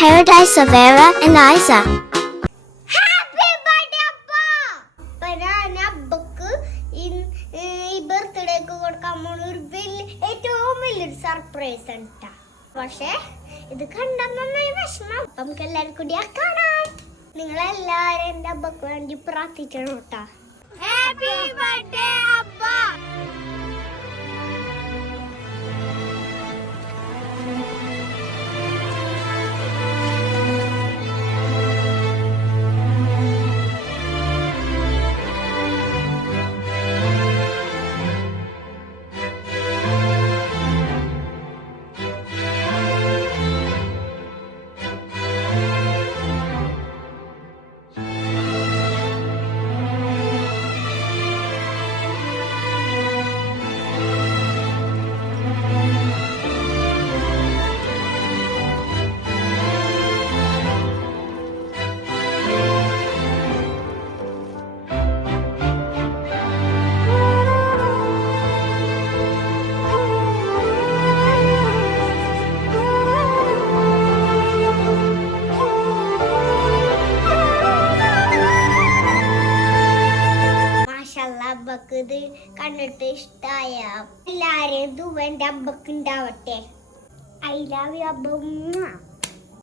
paradise of Vera and Isa. Happy birthday, Abba! അപ്പൊ ഞാൻ അബ്ബക്ക് ഈ ബർത്ത്ഡേക്ക് കൊടുക്കാൻ പോണ ഏറ്റവും വലിയൊരു സർപ്രൈസ് ഉണ്ടാ. പക്ഷെ ഇത് കണ്ടാൽ നന്നായി വിഷമം. അപ്പൊ നമുക്ക് എല്ലാവരും കൂടി കാണാം. നിങ്ങളെല്ലാരും എന്റെ അബ്ബക്ക് വേണ്ടി പ്രാർത്ഥിക്കണം കേട്ടാ. ഹാപ്പി ബർത്ത്ഡേ അബ്ബ. അബ്ബക്ക് ഇത് കണ്ടിട്ട് ഇഷ്ടായ എല്ലാരെയും എന്റെ അബ്ബക്ക് ഉണ്ടാവട്ടെ. ഐ ലവ് യു അബ്ബ.